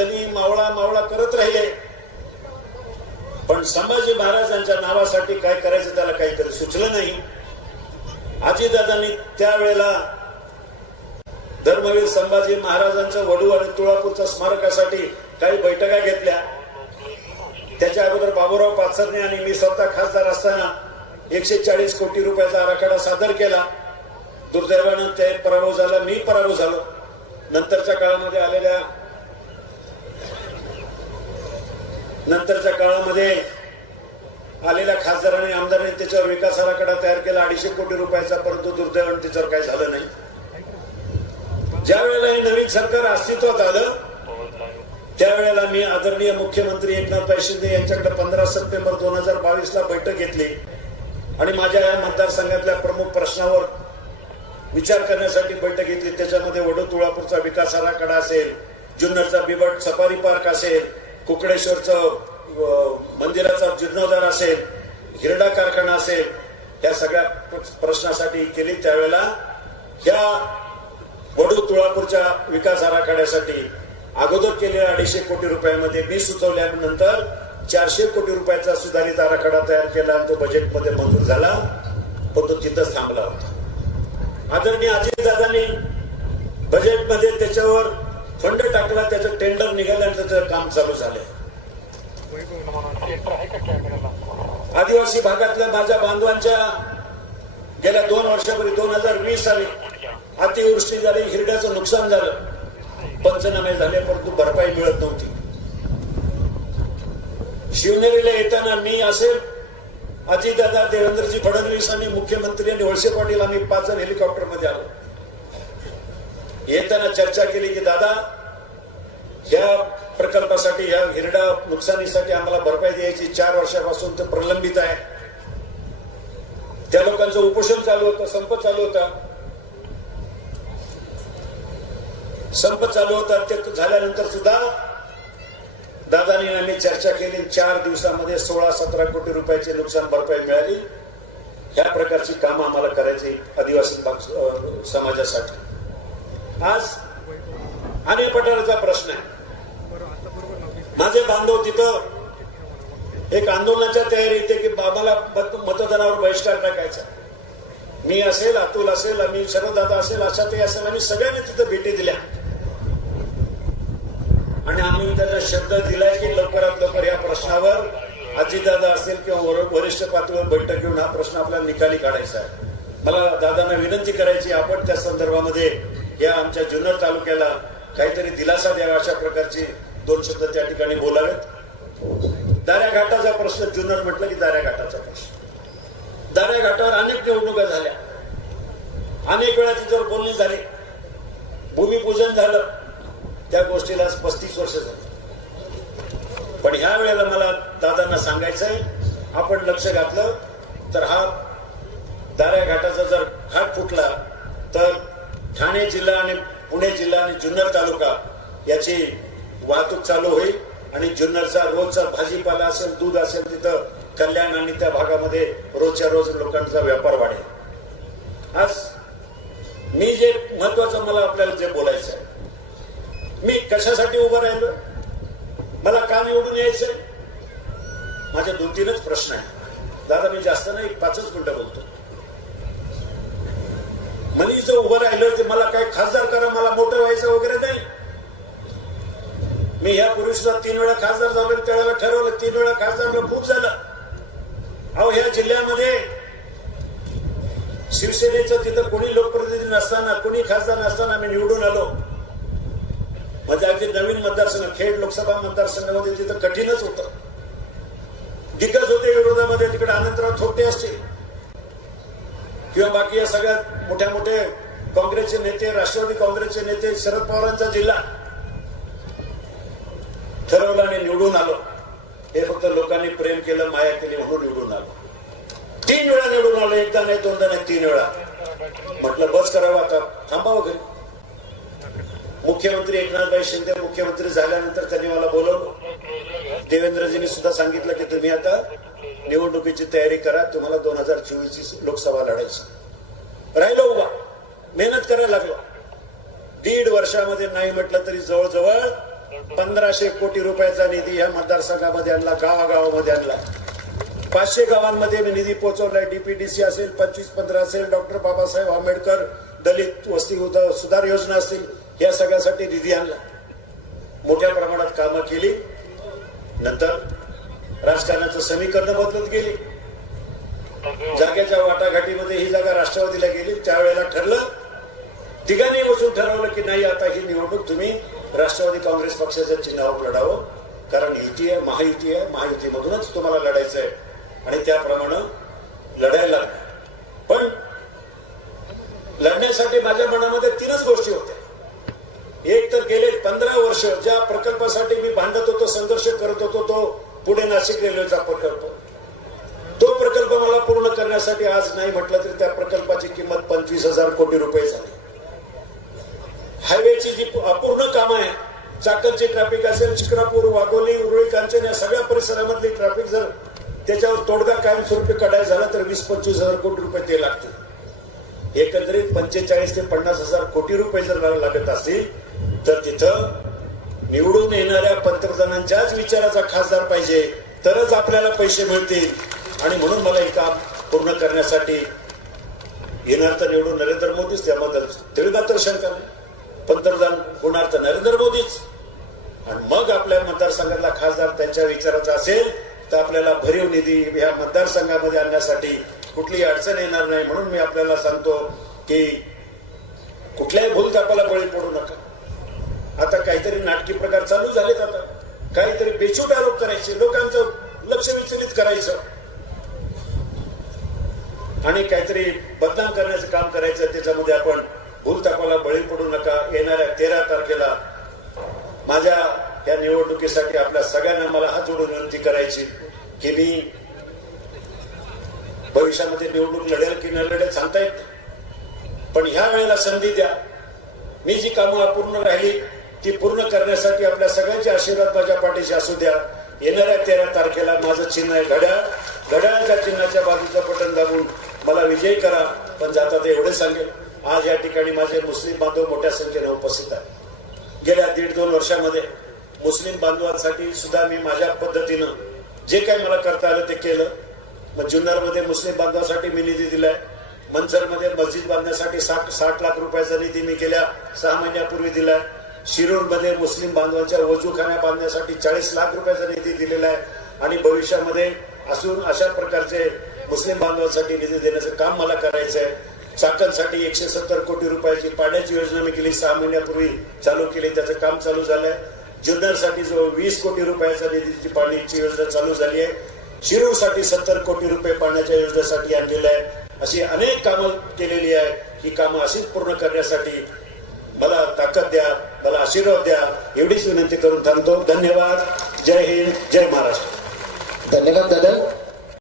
धनी मावळा मावळा करत राहिले. पण संभाजी महाराजांच्या नावासाठी काय करायचं त्याला काहीतरी सुचलं नाही. आजीदादांनी त्यावेळेला धर्मवीर संभाजी महाराजांच्या वडू आणि तुळापूरच्या स्मारकासाठी काही बैठका घेतल्या. त्याच्या अगोदर बाबूराव पाचरणे आणि मी स्वतः खासदार असताना एकशे चाळीस कोटी रुपयाचा आराखडा सादर केला. दुर्दैवानं ते पराभव झाला मी पराभव झालो. नंतरच्या काळामध्ये आलेल्या नंतरच्या काळामध्ये आलेल्या खासदारांनी आमदारांनी त्याच्यावर विकास आराखडा तयार केला. अडीचशे कोटी रुपयाचा परंतु दुर्दैवान त्याच्यावर काही झालं नाही. ज्या वेळेला हे नवीन सरकार अस्तित्वात आलं त्यावेळेला मी आदरणीय मुख्यमंत्री एकनाथभाई शिंदे यांच्याकडे पंधरा सप्टेंबर दोन हजार बावीस ला बैठक घेतली. आणि माझ्या या मतदारसंघातल्या प्रमुख प्रश्नावर विचार करण्यासाठी बैठक घेतली. त्याच्यामध्ये वडू तुळापूरचा विकास आराखडा असेल जुन्नरचा बिबट सफारी पार्क असेल कुकडेश्वरचं मंदिराचा जीर्णोद्धार असेल हिरडा कारखाना असेल या सगळ्या प्रश्नासाठी केली त्यावेळेला या वडू तुळापूरच्या विकास आराखड्यासाठी अगोदर केलेल्या अडीचशे कोटी रुपयामध्ये मी सुचवल्यानंतर चारशे कोटी रुपयाचा सुधारित आराखडा तयार केला आणि तो बजेटमध्ये मंजूर झाला. पण तो तिथंच थांबला होता. आदरणीय अजितदादांनी बजेटमध्ये त्याच्यावर फंड टाकला त्याचं टेंडर निघाल्यानंतर त्याचं काम चालू झालंय. आदिवासी भागातल्या माझ्या बांधवांच्या गेल्या दोन वर्षापूर्वी दोन हजार वीस साली अतिवृष्टी झाली हिरड्याचं नुकसान झालं. पंचनामे झाले परंतु भरपाई मिळत नव्हती. शिवनेरीला येताना मी असेल अजितदादा देवेंद्रजी फडणवीस आणि मुख्यमंत्री आणि वळसे पाटील आम्ही पाच जण हेलिकॉप्टरमध्ये आलो. येताना चर्चा केली की दादा या प्रकल्पासाठी या हिरडा नुकसानीसाठी आम्हाला भरपाई द्यायची चार वर्षापासून ते प्रलंबित आहे. त्या लोकांचं उपोषण चालू होतं संप चालू होता. संप चालू होता ते झाल्यानंतर सुद्धा दादानी आम्ही चर्चा केली. चार दिवसामध्ये सोळा सतरा कोटी रुपयाची नुकसान भरपाई मिळाली. ह्या प्रकारची कामं आम्हाला करायची आदिवासी समाजासाठी. आज अनिल पठाराचा प्रश्न आहे. माझे बांधव तिथं एक आंदोलनाच्या तयारी इथे की बाबाला मतदानावर बहिष्कार टाकायचा. मी असेल अतुल असेल आम्ही शरददादा असेल अशा ते असेल आम्ही सगळ्यांनी तिथं भेटी दिल्या. आणि आम्ही त्यांना शब्द दिलाय की लवकरात लवकर या प्रश्नावर अजितदादा असेल किंवा वरिष्ठ पातळीवर बैठक घेऊन हा प्रश्न आपल्याला निकाली काढायचा आहे. मला दादांना विनंती करायची आपण त्या संदर्भामध्ये या आमच्या जुन्नर तालुक्याला काहीतरी दिलासा द्यावा अशा प्रकारची दोन शब्द त्या ठिकाणी बोलावेत. दाऱ्या घाटाचा प्रश्न जुन्नर म्हटलं की दाऱ्या घाटाचा प्रश्न. दाऱ्या घाटावर अनेक निवडणुका झाल्या. अनेक वेळा तिच्यावर बोलणी झाली भूमिपूजन झालं त्या गोष्टीला पस्तीस वर्ष झाली. पण ह्या वेळेला मला दादांना सांगायचंय आपण लक्ष घातलं तर हा दाऱ्या घाटाचा जर घाट फुटला तर ठाणे जिल्हा आणि पुणे जिल्हा आणि जुन्नर तालुका याची वाहतूक चालू होईल आणि जुन्नरचा रोजचा भाजीपाला असेल दूध असेल तिथं कल्याण आणि त्या भागामध्ये रोजच्या रोज लोकांचा व्यापार वाढेल. आज मी जे महत्वाचं मला आपल्याला जे बोलायचं आहे मी कशासाठी उभं राहिलो? मला का निवडून यायचं माझे दोन तीनच प्रश्न आहेत. दादा मी जास्त नाही पाचच मिनिटं बोलतो. म्हणजे जर उभं राहिलं तर मला काय खासदार करा मला मोठं व्हायचं वगैरे नाही. मी ह्या पुरुषला तीन वेळा खासदार झालो त्यावेळेला ठरवलं तीन वेळा खासदार खूप झालं. अहो ह्या जिल्ह्यामध्ये शिवसेनेचं तिथं कोणी लोकप्रतिनिधी नसताना कोणी खासदार नसताना मी निवडून आलो. म्हणजे अगदी नवीन मतदारसंघ खेड लोकसभा मतदारसंघामध्ये तिथं कठीणच होतं. दिग्गज होते विरोधामध्ये तिकडे अनंतराव थोपटे असतील. किंवा बाकी या सगळ्यात मोठ्या मोठे काँग्रेसचे नेते राष्ट्रवादी काँग्रेसचे नेते शरद पवारांचा जिल्हा ठरवलं आणि निवडून आलो. हे फक्त लोकांनी प्रेम केलं माया केली म्हणून निवडून आलो. तीन वेळा निवडून आलो एकदा नाही दोनदा नाही तीन वेळा. म्हटलं बस करावं आता. थांबावं घरी. मुख्यमंत्री एकनाथभाई शिंदे मुख्यमंत्री झाल्यानंतर त्यांनी मला बोलवलं. देवेंद्रजींनी सुद्धा सांगितलं की तुम्ही आता निवडणुकीची तयारी करा तुम्हाला दोन हजार चोवीसची लोकसभा लढायची. राहिलो उभा. मेहनत करायला लागलो. दीड वर्षामध्ये नाही म्हटलं तरी जवळजवळ पंधराशे कोटी रुपयाचा निधी या मतदारसंघामध्ये आणला गावागावामध्ये आणला. पाचशे गावांमध्ये मी निधी पोहोचवलाय. डीपीडीसी असेल पंचवीस पंधरा असेल डॉक्टर बाबासाहेब आंबेडकर दलित वस्ती सुधार योजना असतील या सगळ्यासाठी निधी आणला. मोठ्या प्रमाणात कामं केली. नंतर राजकारणाचं समीकरण बदलत गेली. जागेच्या वाटाघाटीमध्ये ही जागा राष्ट्रवादीला गेली. त्यावेळेला ठरलं तिघांनी बसून ठरवलं की नाही आता ही निवडणूक तुम्ही राष्ट्रवादी काँग्रेस पक्षाच्या चिन्हावर लढावं. कारण युती आहे महायुती आहे. महायुतीमधूनच तुम्हाला लढायचं आहे आणि त्याप्रमाणे लढायला पण लढण्यासाठी माझ्या मनामध्ये तीनच गोष्टी होत्या. एक तर गेले पंधरा वर्ष ज्या प्रकल्पासाठी मी भांडत होतो करत होतो तो पुढे नाशिक रेल्वेचा प्रकल्प तो प्रकल्प मला पूर्ण करण्यासाठी आज नाही म्हटलं तरी त्या प्रकल्पाची किंमत पंचवीस हजार कोटी रुपये झाली. हायवेची जी अपूर्ण कामं आहे चाकणची ट्रॅफिक असेल शिक्रापूर वाघोली उरुळी कांचन या सगळ्या परिसरामधली ट्रॅफिक जर त्याच्यावर तोडगा कायमस्वरूपी काढायला झाला तर वीस पंचवीस हजार कोटी रुपये ते लागतील. एकंदरीत पंचेचाळीस ते पन्नास हजार कोटी रुपये जर लागत असतील तर तिथं निवडून येणाऱ्या पंतप्रधानांच्याच विचाराचा खासदार पाहिजे तरच आपल्याला पैसे मिळतील. आणि म्हणून मला हे काम पूर्ण करण्यासाठी येणार तर निवडून नरेंद्र मोदीच त्यामध्ये तरी मात्र शंका पंतप्रधान होणार तर नरेंद्र मोदीच. आणि मग आपल्या मतदारसंघातला खासदार त्यांच्या विचाराचा असेल तर आपल्याला भरीव निधी ह्या मतदारसंघामध्ये आणण्यासाठी कुठलीही अडचण येणार नाही. म्हणून मी आपल्याला सांगतो की कुठल्याही भूलतापाला बळी पडू नका. आता काहीतरी नाटकी प्रकार चालू झालेत आता. काहीतरी बेछूट आरोप करायचे लोकांचं लक्ष विचलित करायचं. आणि काहीतरी बदनाम करण्याचं काम करायचं त्याच्यामध्ये आपण भूलतापाला बळी पडू नका. येणाऱ्या तेरा तारखेला माझ्या या निवडणुकीसाठी आपल्या सगळ्यांना मला हात जोडून विनंती करायची की मी भविष्यामध्ये निवडणूक लढेल की न लढेल सांगता येत पण ह्या वेळेला संधी द्या. मी जी कामं अपूर्ण राहिली ती पूर्ण करण्यासाठी आपल्या सगळ्यांचे आशीर्वाद माझ्या पाठीशी असू द्या. येणाऱ्या तेरा तारखेला माझं चिन्ह आहे घड्याळ. घड्याळच्या चिन्हाच्या बाजूचं पटन दाबून मला विजयी करा. पण जाता ते एवढे सांगेल. आज या ठिकाणी माझे मुस्लिम बांधव मोठ्या संख्येने उपस्थित आहेत. गेल्या दीड दोन वर्षामध्ये मुस्लिम बांधवांसाठी सुद्धा मी माझ्या पद्धतीनं जे काही मला करता आलं ते केलं. मग जुन्नरमध्ये मुस्लिम बांधवांसाठी मी निधी दिलाय. मंचरमध्ये मस्जिद बांधण्यासाठी साठ साठ लाख रुपयाचा निधी मी गेल्या सहा महिन्यापूर्वी दिलाय. शिरूरमध्ये मुस्लिम बांधवांच्या वजूखाना बांधण्यासाठी चाळीस लाख रुपयाचा निधी दिलेला आहे. आणि भविष्यामध्ये असून अशा प्रकारचे मुस्लिम बांधवांसाठी निधी देण्याचं काम मला करायचं आहे चाकणसाठी एकशे सत्तर कोटी रुपयाची पाण्याची योजना मी गेली सहा महिन्यापूर्वी चालू केली. त्याचं काम चालू झालंय. जुन्नरसाठी जवळ वीस कोटी रुपयाचा निधीची पाण्याची योजना चालू झाली आहे. शिरूरसाठी सत्तर कोटी रुपये पाण्याच्या योजनेसाठी आणलेलं आहे. अशी अनेक कामं केलेली आहे. ही कामं अशीच पूर्ण करण्यासाठी मला ताकद द्या मला आशीर्वाद द्या एवढीच विनंती करून थांबतो. धन्यवाद. जय हिंद. जय महाराष्ट्र. धन्यवाद दादा.